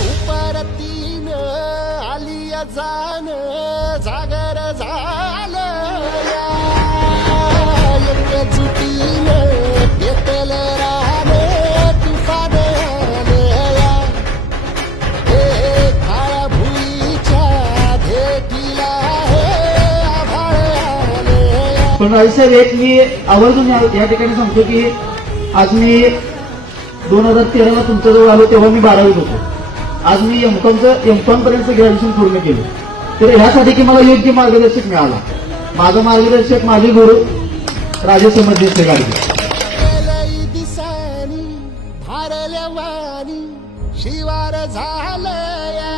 उपरतीन आलिया जाण जागर झालं पण राजसाहेब एक मी आवर्जून या ठिकाणी सांगतो की आज मी दोन हजार तेराला तुमच्याजवळ आलो तेव्हा मी बारावीत होतो. आज मी एमकॉमचं एमकॉम पर्यंत ग्रॅज्युएशन पूर्ण केलं. तर ह्यासाठी की मला योग्य मार्गदर्शक मिळाला. माझं मार्गदर्शक माझे गुरु राजे समजते गाडगे. दिसानी भारल्या शिवार झालं